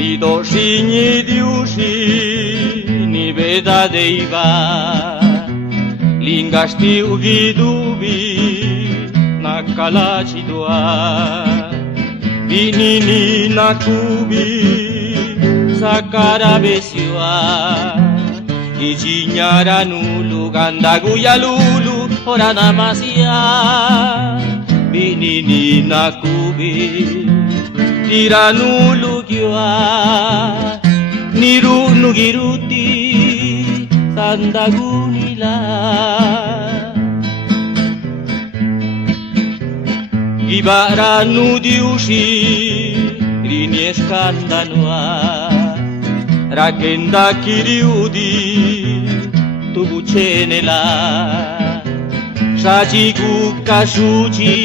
Bido sini diusi ni beda deiba Lingasti ugidubi nakalachidua Binini nakubi sakarabesiwa Ijinyara nulu gandaguya lulu ora namasia Binini nakubi tiranulu giwa niru nugiruti sandagunila Ibaranu diusi rini eskandanua Rakenda kiriudi tubuchenela Sajiku kasuji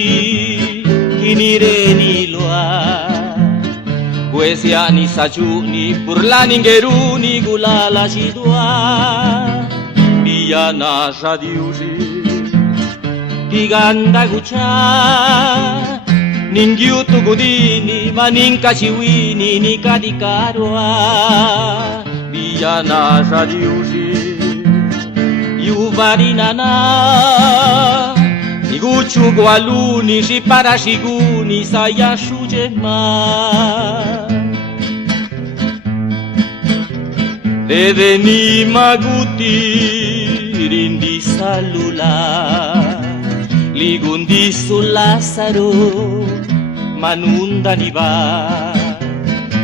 kinireni loa Poesia ni saju ni burlani ngeru ni gulala sidua Biana sadiusi Tiganda gucha Ningiu tugudini maninka chiwini ni kadikarwa Biana sadiusi Yuvarinana Niguchu gualuni shipara shiguni saya shujema Dede ni maguti rindi salula Ligundi sulasaro manunda niba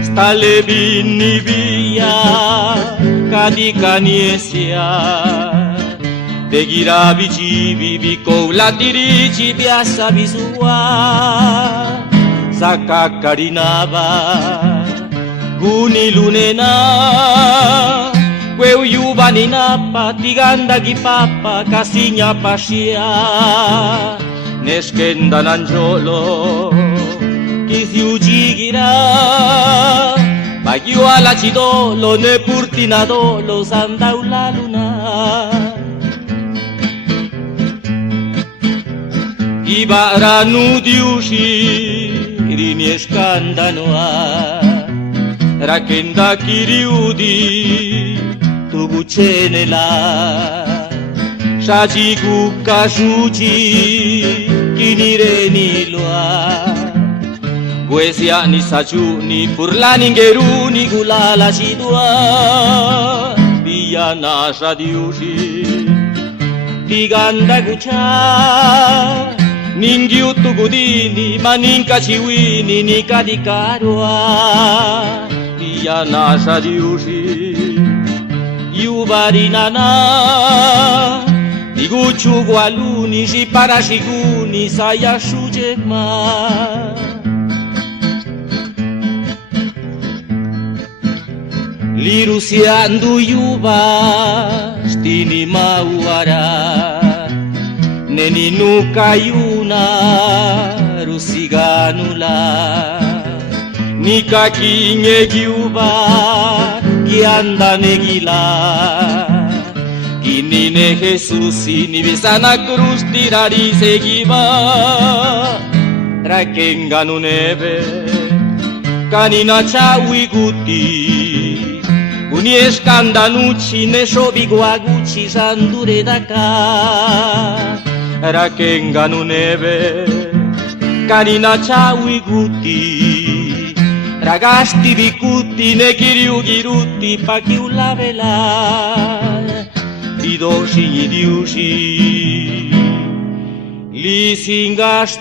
Stale bini via kadicaniesia Degira bici bibiko latirici biasa bisua Saka karinaba Guni lunena Kweu yubani napa Tiganda gipapa Kasinya pasia Neskenda nanjolo Kisiu jigira Bagiu ala chidolo Ne purtinadolo Sandaula luna Ibaranu diusi rini eskandanoa Rakenda kiriudi tubuchenela Shajiku kasuji kinireni loa Poesia ni saju ni burlani ngeru ni gulala sidua Biana sadiusi Tiganda gucha Ningiu tugudini maninka chiwini ni kadikarwa Biana sadiusi Yuvarinana Iguchu gualuni shipara shiguni saya shujema Lirusiandu yuva stini mauara Neni nukayuna rusiganula Nika kinye giuba gianda negila Kinine Jesus ni besana cruz tirari seguiba Rakenganu neve kanina chawi guti Uni eskandanuchi ne shobiguaguchi sandure daka Rakenganu neve kanina chawi guti Ragasti bikuti ne kiriu giruti pakiu la vela Idoshi idiushi li singaspidua